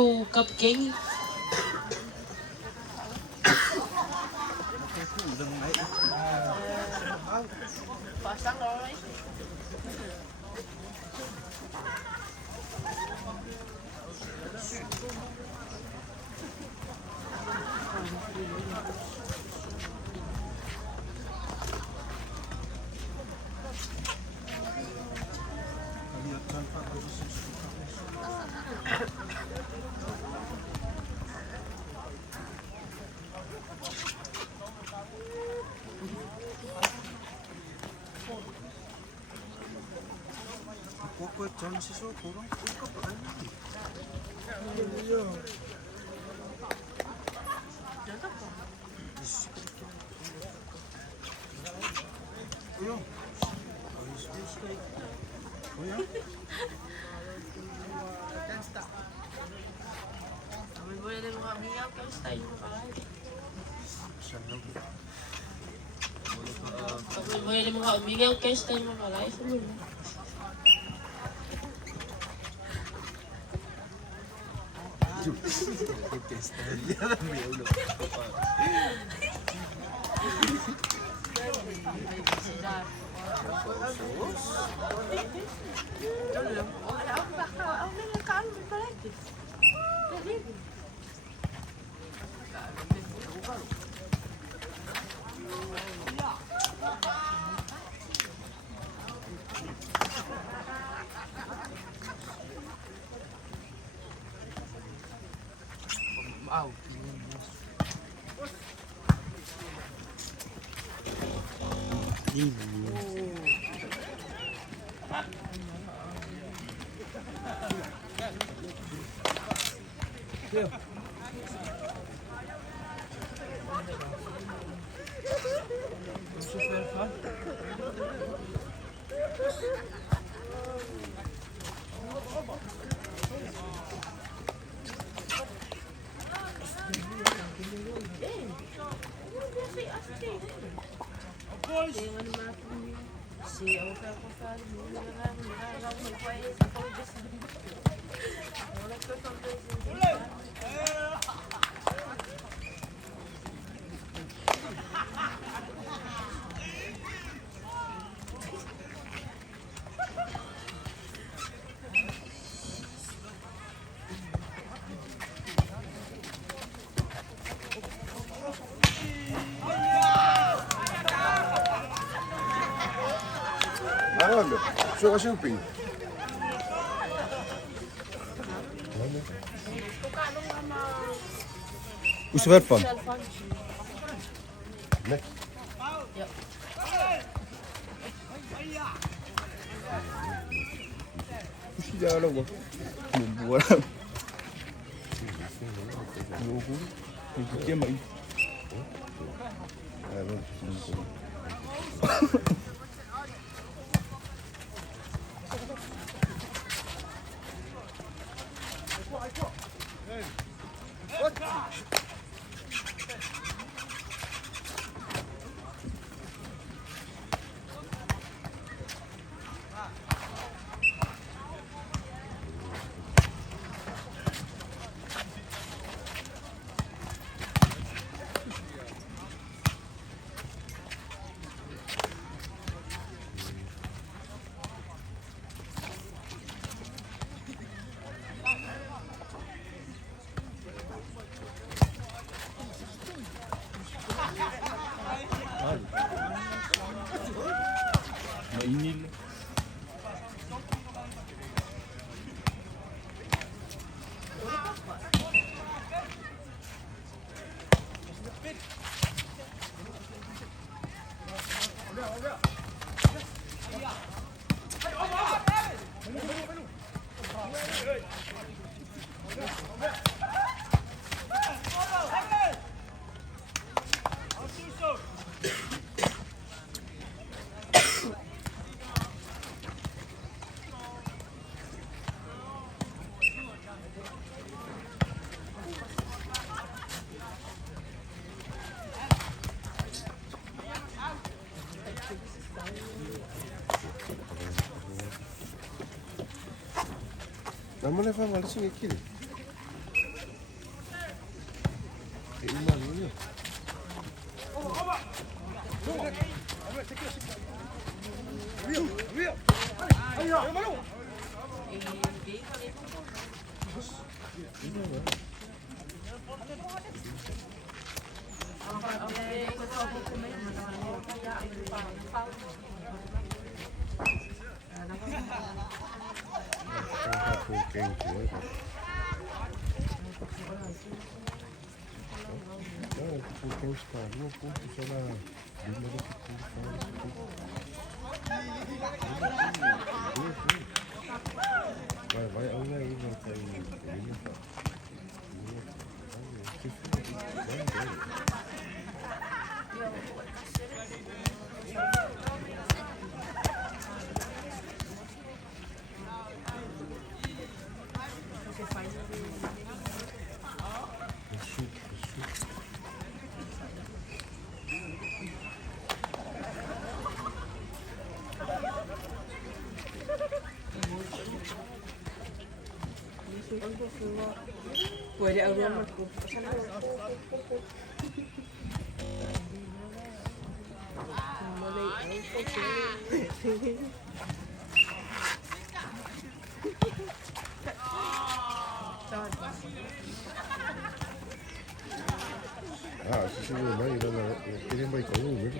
Cupcake. Pasang rồi. Pourquoi tu as ça pour Boleh dia buka minyak kan style makan. Boleh dia buka minyak kan style makan semua. Wow. Olha, joga champinho. Hoe ver van? Nee. Siya lang ba? Wala. Loko. Hindi mai. Mainil. Vamos levar uma licinha aqui. Puede hablar más. Ah, sí, sí, no, quieren ir con uno,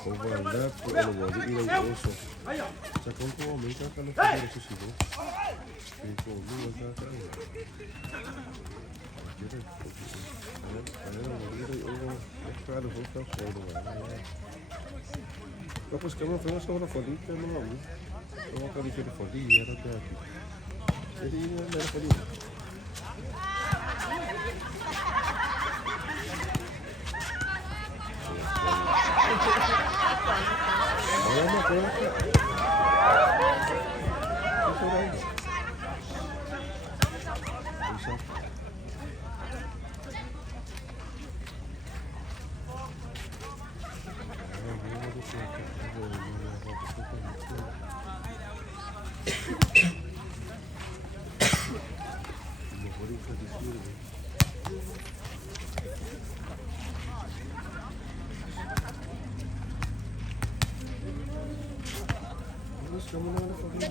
Kung wala po, ano mo, di ilang oso. Sa kung ko, may kakalang kaya sa sigo. Kaya ko, may kakalang. Tapos kami fuimos a una fondita, no, vamos a decir fondilla, era todo aquí. Jadi ini ada fondilla. Vamos a kamu na fondilla.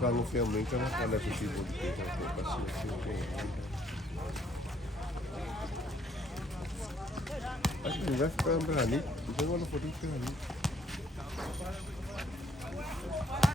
Kalau filme kan ada sisi politik acho que não vai ficar berani, então eu não vou ter que